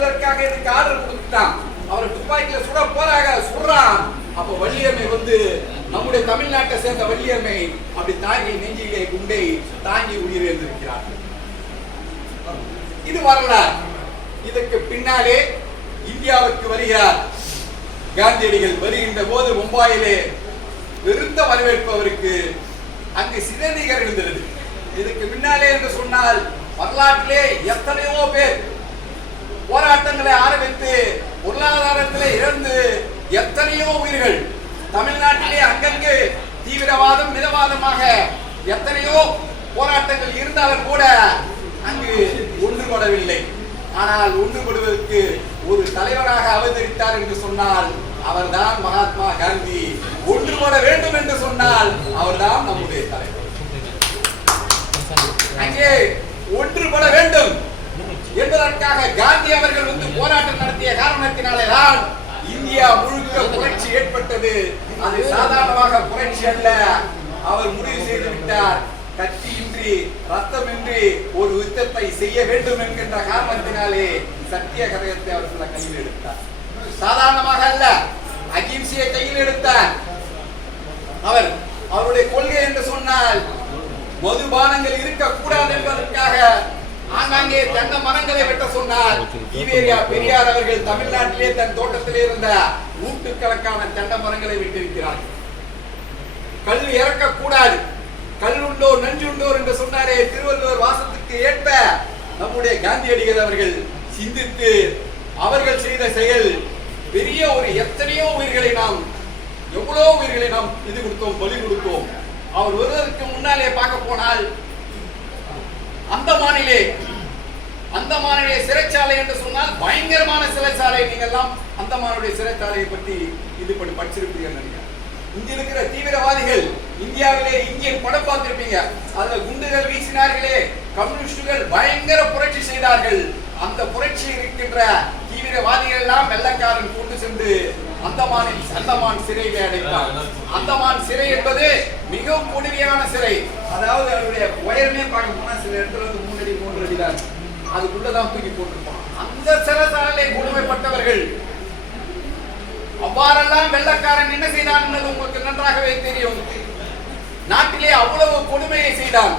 தாக்குவதற்காக இதுக்கு ஆர்டர் கொடுத்துட்டான். அவர் துப்பாக்கியில சுட போறாங்க சுடுறான். அப்ப வள்ளியம்மை வந்து நம்முடைய தமிழ்நாட்டை சேர்ந்த வள்ளியம்மை அப்படி தாங்கி நெஞ்சிலே குண்டை தாங்கி உயிர் எழுந்திருக்கிறார். இது வரலாறு. இதற்கு பின்னாலே இந்தியாவுக்கு வருகிறார். காந்தியடிகள் வருகின்ற போது மும்பாயிலே பெருத்த வரவேற்பு அவருக்கு அங்கு சிதநிகர் இருந்தது இதுக்கு முன்னாலே என்று சொன்னால் வரலாற்றிலே எத்தனையோ பேர் போராட்டங்களை ஆரம்பித்து பொருளாதாரத்தில் இறந்து எத்தனையோ உயிர்கள் தமிழ்நாட்டிலே அங்கங்கு தீவிரவாதம் மிதவாதமாக எத்தனையோ போராட்டங்கள் இருந்தாலும் கூட அங்கு ஒன்றுபடவில்லை. ஆனால் ஒன்றுபடுவதற்கு ஒரு தலைவராக அவதரித்தார் என்று சொன்னால் அவர்தான் மகாத்மா காந்தி. ஒன்றுபட வேண்டும் என்று சொன்னால் அவர்தான் நம்முடைய தலைவர். அங்கே ஒன்றுபட வேண்டும். என்பதற்காக காந்தி அவர்கள் வந்து போராட்டம் நடத்திய காரணத்தினாலே தான் இந்தியா முழுக்க புரட்சி ஏற்பட்டது. அது சாதாரணமாக புரட்சி அல்ல. அவர் முடிவு செய்து விட்டார். கத்தியின்றி ரத்தமின்றி ஒரு யுத்தத்தை செய்ய வேண்டும் என்கின்ற காரணத்தினாலே சத்திய கதகத்தை அவர் சில கையில் எடுத்தார். சாதாரணமாக அல்ல அகிம்சையை கையில் எடுத்தார். அவர் அவருடைய கொள்கை என்று சொன்னால் மதுபானங்கள் இருக்கக்கூடாது என்பதற்காக ஆங்காங்கே தென்னை மரங்களை வெட்ட சொன்னார். ஈவேரியா பெரியார் அவர்கள் தமிழ்நாட்டிலே தன் தோட்டத்திலே இருந்த நூற்றுக்கணக்கான தென்னை மரங்களை விட்டிருக்கிறார் கல் இறக்கக்கூடாது. கல் உண்டோர் நஞ்சுண்டோர் என்று சொன்னாரே திருவள்ளுவர் வாசத்துக்கு ஏற்ப நம்முடைய காந்தியடிகள் அவர்கள் சிந்தித்து அவர்கள் செய்த செயல் பெரிய ஒரு எத்தனையோ உயிர்களை நாம் எவ்வளோ உயிர்களை நாம் இது கொடுத்தோம் பலி கொடுத்தோம். அவர் வருவதற்கு முன்னாலே பார்க்க போனால் அந்த மாநிலே அந்தமானுடைய சிறைச்சாலை என்று சொன்னால் பயங்கரமான சிறைச்சாலை. நீங்க எல்லாம் அந்தமானுடைய சிறைச்சாலையை பற்றி இது பண்ணி படிச்சிருப்பீங்க நினைக்கிறேன். இங்க இருக்கிற தீவிரவாதிகள் இந்தியாவிலே இங்கே படம் பார்த்திருப்பீங்க. அதுல குண்டுகள் வீசினார்களே கம்யூனிஸ்டுகள் பயங்கர புரட்சி செய்தார்கள். அந்த புரட்சி இருக்கின்ற தீவிரவாதிகள் எல்லாம் வெள்ளக்காரன் கொண்டு சென்று அந்தமானில் அந்தமான் சிறையை அடைத்தார். அந்தமான் சிறை என்பது மிகவும் கொடுமையான சிறை. அதாவது அதனுடைய உயரமே பார்க்க போனா சில இடத்துல வந்து மூணு அடி மூன்று அடி தான் அதுக்குள்ளதான் தூக்கி போட்டிருப்பான். அந்த சிறசாலை கொடுமைப்பட்டவர்கள் அவ்வாறெல்லாம் வெள்ளக்காரன் என்ன செய்தான் என்பது உங்களுக்கு நன்றாகவே தெரியும். நாட்டிலே அவ்வளவு கொடுமையை செய்தான்.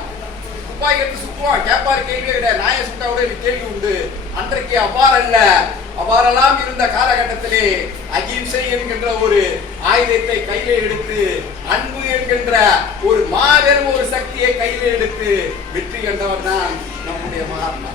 துப்பாக்கி எடுத்து சுற்றுவான் கேப்பார் கேள்வி கிடையாது நாயை சுட்டா கூட கேள்வி உண்டு. அன்றைக்கு அவ்வாறல்ல. அவ்வாறெல்லாம் இருந்த காலகட்டத்திலே அகிம்சை என்கின்ற ஒரு ஆயுதத்தை கையிலே எடுத்து அன்பு என்கின்ற ஒரு மாபெரும் ஒரு சக்தியை கையிலே எடுத்து வெற்றி கண்டவர் தான் நம்முடைய மகாத்மா